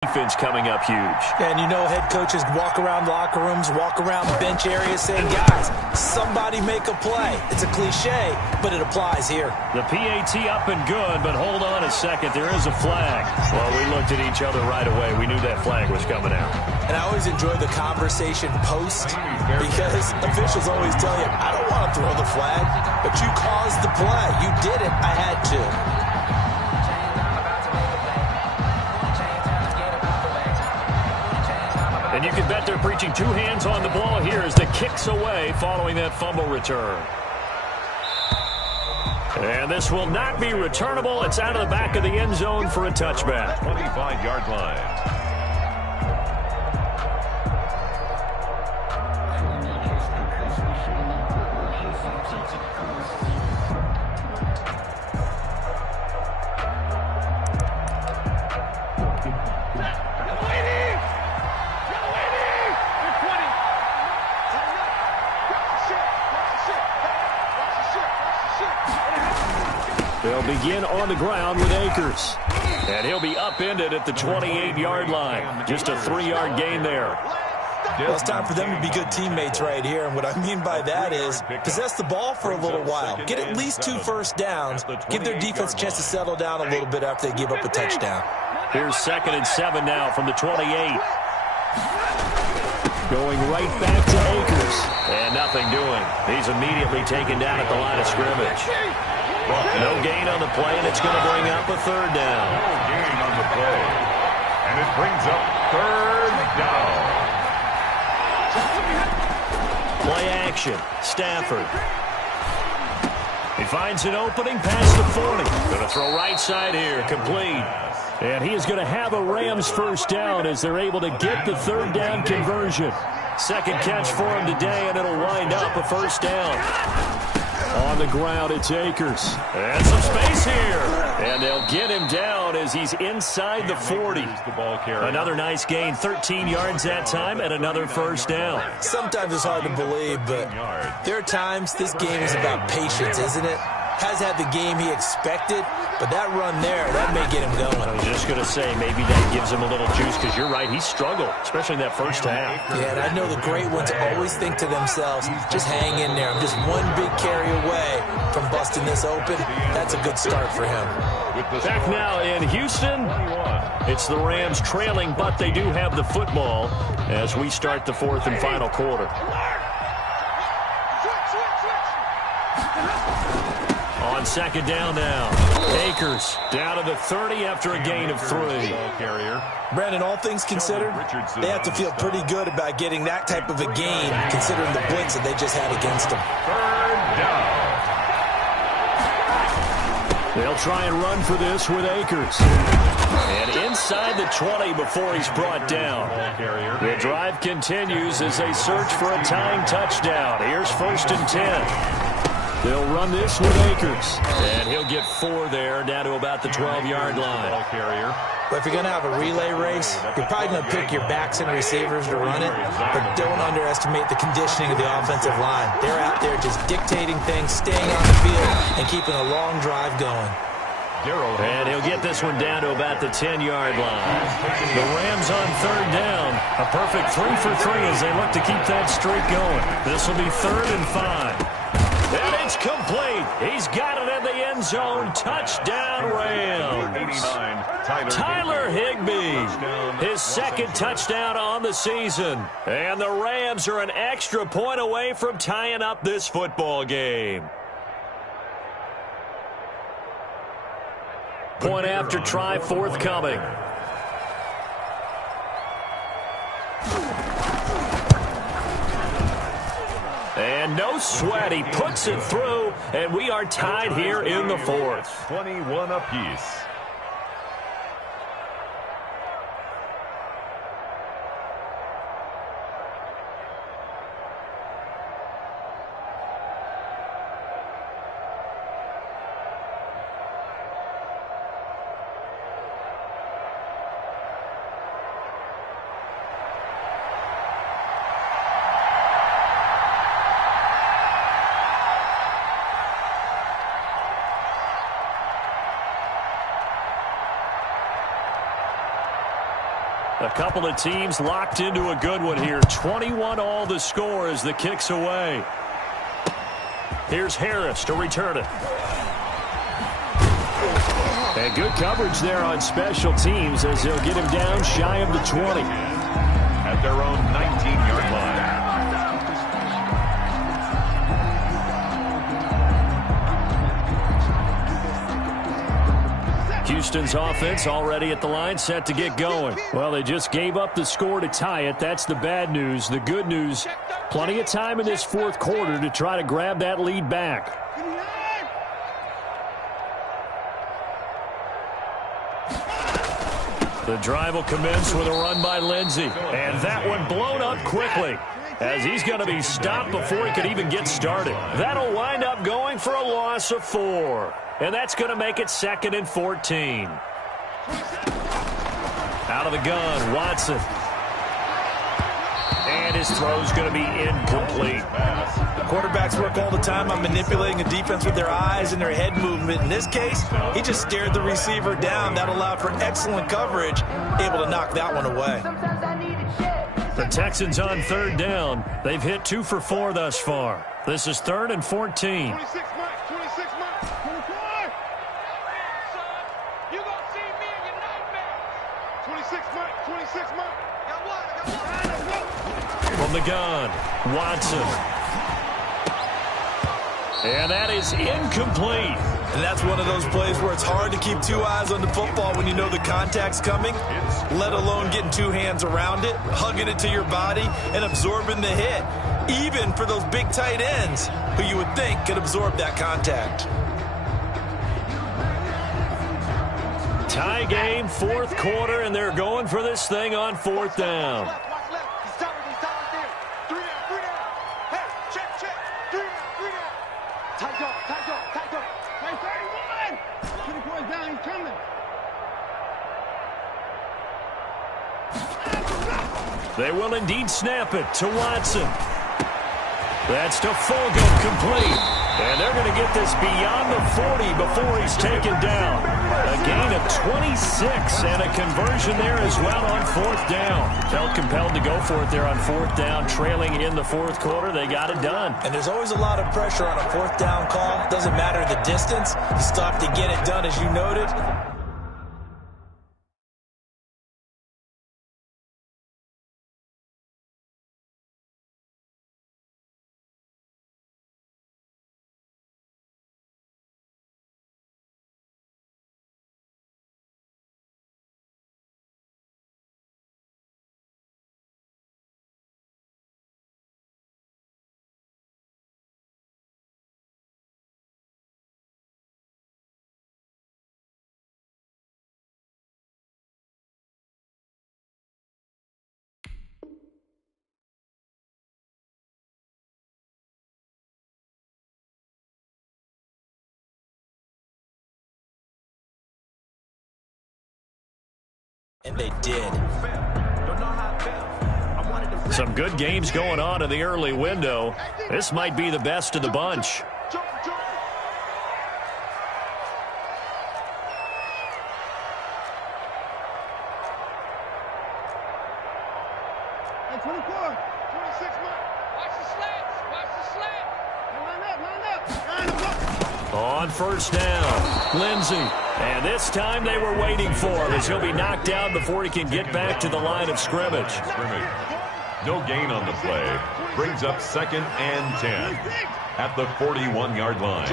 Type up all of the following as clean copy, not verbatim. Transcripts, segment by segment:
Defense coming up huge. And you know head coaches walk around locker rooms, walk around bench areas saying, guys, somebody make a play. It's a cliche, but it applies here. The PAT up and good, but hold on a second. There is a flag. Well, we looked at each other right away. We knew that flag was coming out. And I always enjoy the conversation post because officials always tell you, I don't want to throw the flag, but you caused the play. You did it. I had to. And you can bet they're preaching two hands on the ball here as the kick's away following that fumble return. And this will not be returnable. It's out of the back of the end zone for a touchback. 25-yard line. They'll begin on the ground with Akers. And he'll be upended at the 28-yard line. Just a 3-yard gain there. Well, it's time for them to be good teammates right here. And what I mean by that is possess the ball for a little while. Get at least 2 first downs. Give their defense a chance to settle down a little bit after they give up a touchdown. Here's 2nd and 7 now from the 28. Going right back to Akers. And nothing doing. He's immediately taken down at the line of scrimmage. No gain on the play, and it's going to bring up a 3rd down. No gain on the play. And it brings up 3rd down. Play action. Stafford. He finds an opening past the 40. Going to throw right side here. Complete. And he is going to have a Rams 1st down as they're able to get the 3rd down conversion. 2nd catch for him today, and it'll wind up a 1st down. On the ground, it's Akers. And some space here. And they'll get him down as he's inside the 40. Another nice gain, 13 yards that time, and another 1st down. Sometimes it's hard to believe, but there are times this game is about patience, isn't it? Has had the game he expected, but that run there, that may get him going. I was just going to say, maybe that gives him a little juice, because you're right, he struggled, especially in that 1st half. Yeah, and I know the great ones always think to themselves, just hang in there. I'm just one big carry away from busting this open. That's a good start for him. Back now in Houston, it's the Rams trailing, but they do have the football as we start the 4th and final quarter. On 2nd down now. Akers down to the 30 after a gain of 3. Brandon, all things considered, they have to feel pretty good about getting that type of a gain considering the blitz that they just had against them. 3rd down. They'll try and run for this with Akers. And inside the 20 before he's brought down. The drive continues as they search for a tying touchdown. Here's 1st and 10. They'll run this with Akers. And he'll get 4 there, down to about the 12-yard line. But if you're going to have a relay race, you're probably going to pick your backs and receivers to run it, but don't underestimate the conditioning of the offensive line. They're out there just dictating things, staying on the field, and keeping a long drive going. And he'll get this one down to about the 10-yard line. The Rams on 3rd down. A perfect 3 for 3 as they look to keep that streak going. This will be 3rd and 5. And it's complete. He's got it in the end zone. Touchdown, Rams. Tyler Higbee, his 2nd touchdown on the season. And the Rams are an extra point away from tying up this football game. Point after try forthcoming. And no sweat, he puts it through, and we are tied here in the 4th. 21 apiece. A couple of teams locked into a good one here. 21-all the score as the kick's away. Here's Harris to return it. And good coverage there on special teams as they'll get him down shy of the 20. At their own 19-yard line. Houston's offense already at the line, set to get going. Well, they just gave up the score to tie it. That's the bad news. The good news, plenty of time in this fourth quarter to try to grab that lead back. The drive will commence with a run by Lindsey. And that one blown up quickly as he's going to be stopped before he could even get started. That'll wind up going for a loss of 4. And that's going to make it 2nd and 14. Out of the gun, Watson. And his throw's going to be incomplete. Quarterbacks work all the time on manipulating a defense with their eyes and their head movement. In this case, he just stared the receiver down. That allowed for excellent coverage, able to knock that one away. The Texans on 3rd down. They've hit 2 for 4 thus far. This is 3rd and 14. 26 months. 24. You gonna see me in your nightmares. 26 months. Got one. From the gun, Watson. And that is incomplete. And that's one of those plays where it's hard to keep 2 eyes on the football when you know the contact's coming, let alone getting 2 hands around it, hugging it to your body, and absorbing the hit, even for those big tight ends who you would think could absorb that contact. Tie game, 4th quarter, and they're going for this thing on 4th down. They will indeed snap it to Watson. That's to Fulgham, complete. And they're going to get this beyond the 40 before he's taken down. A gain of 26 and a conversion there as well on 4th down. Felt compelled to go for it there on 4th down. Trailing in the 4th quarter, they got it done. And there's always a lot of pressure on a 4th down call. Doesn't matter the distance. You stop to get it done, as you noted. And they did. Some good games going on in the early window. This might be the best of the bunch. On 1st down, Lindsey. And this time they were waiting for him as he'll be knocked down before he can get back to the line of scrimmage. No gain on the play. Brings up 2nd and 10 at the 41-yard line.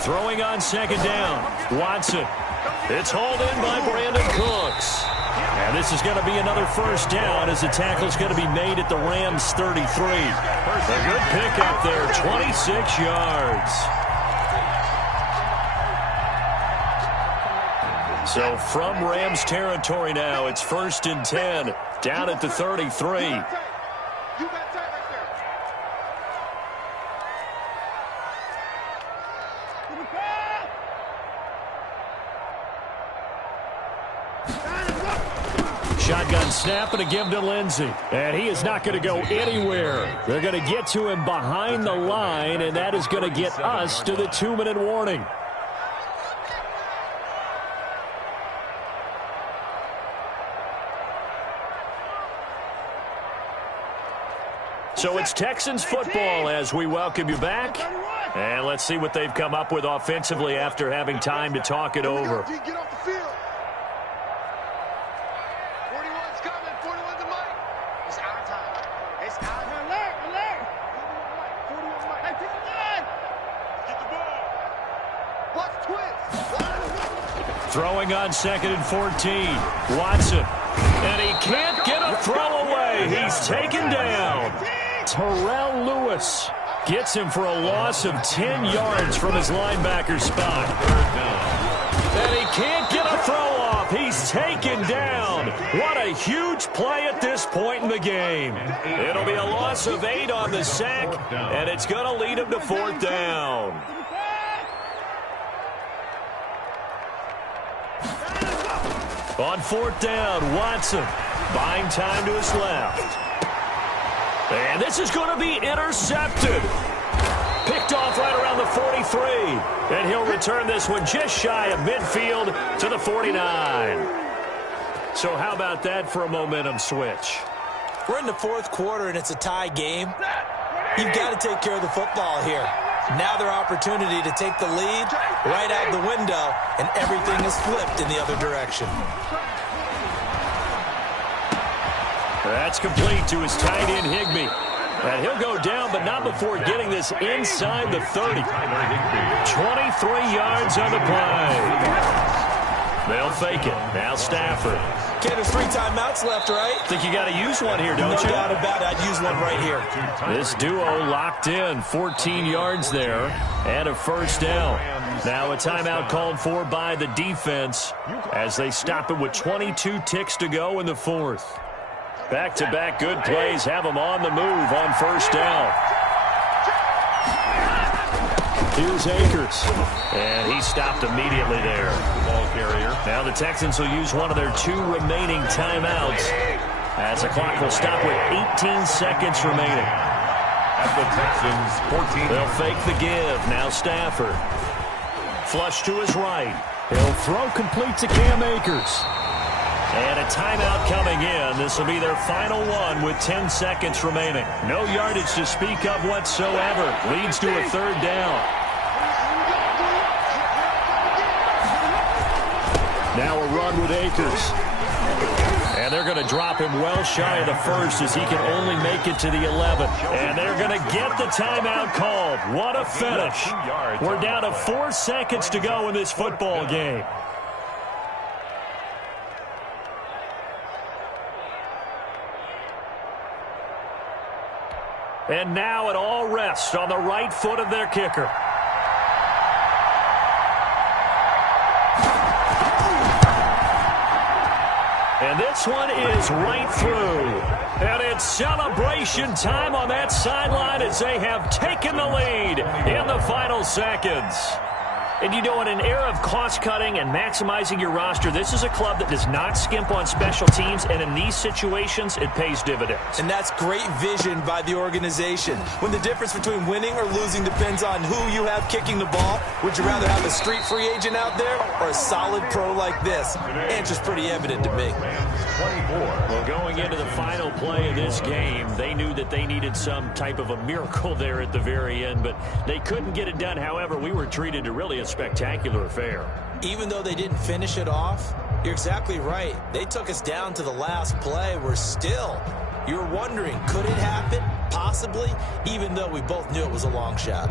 Throwing on 2nd down, Watson. It's hauled in by Brandon Cooks. And this is going to be another 1st down as the tackle's going to be made at the Rams' 33. A good pickup there, 26 yards. So from Rams territory now, it's 1st and 10, down at the 33. shotgun snap and a give to Lindsey. And he is not going to go anywhere. They're going to get to him behind the line, and that is going to get us to the 2-minute warning. So it's Texans football as we welcome you back. And let's see what they've come up with offensively after having time to talk it over. Get off the field. 41's coming. 41's the mic. It's our time. It's our time. Alert. 41 mic. Hey, pick the line. Get the ball. Watch twist. Throwing on 2nd and 14. Watson. And he can't get a throw away. He's taken down. Terrell Lewis gets him for a loss of 10 yards from his linebacker spot. And he can't get a throw off. He's taken down. What a huge play at this point in the game. It'll be a loss of 8 on the sack, and it's going to lead him to 4th down. On 4th down, Watson buying time to his left. And this is going to be intercepted. Picked off right around the 43. And he'll return this one just shy of midfield to the 49. So how about that for a momentum switch? We're in the 4th quarter, and it's a tie game. You've got to take care of the football here. Now their opportunity to take the lead right out the window, and everything is flipped in the other direction. That's complete to his tight end, Higbee. And he'll go down, but not before getting this inside the 30. 23 yards on the play. They'll fake it. Now Stafford. Okay, there's 3 timeouts left, right? Think you got to use one here, don't you? No doubt about it. I'd use one right here. This duo locked in. 14 yards there and a 1st down. Now a timeout called for by the defense as they stop it with 22 ticks to go in the 4th. Back-to-back good plays have them on the move on 1st down. Here's Akers. And he stopped immediately there. Ball carrier. Now the Texans will use one of their 2 remaining timeouts as the clock will stop with 18 seconds remaining. At the Texans, 14. They'll fake the give. Now Stafford. Flush to his right. He'll throw complete to Cam Akers. And a timeout coming in. This will be their final one with 10 seconds remaining. No yardage to speak of whatsoever. Leads to a 3rd down. Now a run with Akers. And they're going to drop him well shy of the 1st as he can only make it to the 11. And they're going to get the timeout called. What a finish. We're down to 4 seconds to go in this football game. And now it all rests on the right foot of their kicker. And this one is right through. And it's celebration time on that sideline as they have taken the lead in the final seconds. And you know, in an era of cost-cutting and maximizing your roster, this is a club that does not skimp on special teams, and in these situations, it pays dividends. And that's great vision by the organization. When the difference between winning or losing depends on who you have kicking the ball, would you rather have a street free agent out there or a solid pro like this? The answer's pretty evident to me. 24. Well, going into the final play of this game, they knew that they needed some type of a miracle there at the very end, but they couldn't get it done. However, we were treated to really a spectacular affair. Even though they didn't finish it off, you're exactly right. They took us down to the last play. You're wondering, could it happen? Possibly, even though we both knew it was a long shot.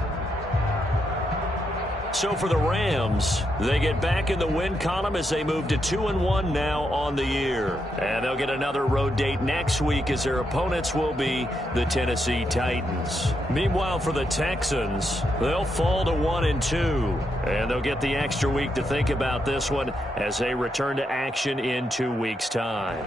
So for the Rams, they get back in the win column as they move to 2-1 now on the year. And they'll get another road date next week as their opponents will be the Tennessee Titans. Meanwhile, for the Texans, they'll fall to 1-2. And they'll get the extra week to think about this one as they return to action in 2 weeks' time.